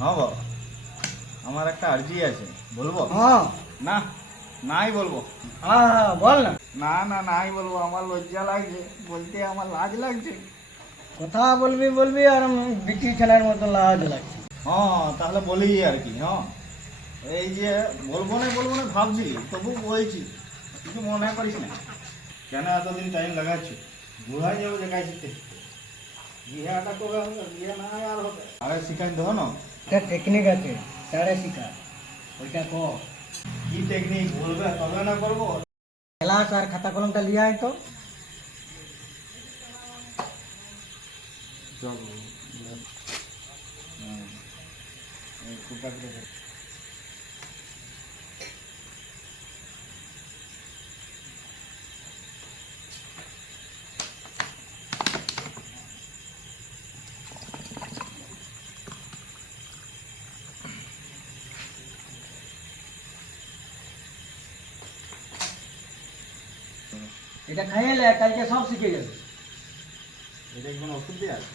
হ্যাঁ বাবা, আমার একটা আর্জি আছে, বলবো? হ্যাঁ না, নাই বলবো। হ্যাঁ হ্যাঁ, বল না। না না, নাই বলবো, আমার লজ্জা লাগছে, বলতে আমার লাজ লাগছে। কথা বলবি বলবি আর বিটি ছেলের মতো লাজ লাগছে। হ্যাঁ, তাহলে বলি আর কি। হ্যাঁ, এই যে বলবো না ভাবছি, তবু বলছি, কিছু মনে করিস না। কেন এতদিন টাইম লাগাচ্ছি? বুড়াই যাবো জায়গায় শিখতে। বিহাটা কবে হবে? বিয়ে না হয় আর হবে। আরে শিখাই দেবো না। একটা টেকনিক আছে, তারে শিখা, ওইটা কর। কি টেকনিক বলবে তবে না করবো? ক্লাস আর খাতা কলমটা লিয়ে আয় তো। চল। এটা খাইয়ে লে, কালকে সব শিখে যাবে। এটা কি কোনো ওষুধ দেওয়া আছে?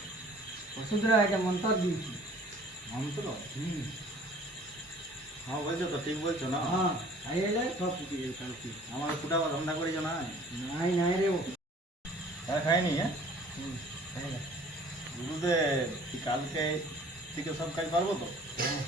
ওষুধরা একটা মন্ত্র দিয়েছি। মন্ত্র? হ্যাঁ বলছো তো, ঠিক বলছো না? হ্যাঁ, খাইয়ে লে সব শিখে যাবে কালকে। আমার ফুটাবার ধান্দা করেছো না? নাই নাই রে ও। তারা খাইনি, হ্যাঁ? খাইয়ে লে। গুরুদেব, কালকে থেকে সব কাজ পারবো তো? হ্যাঁ।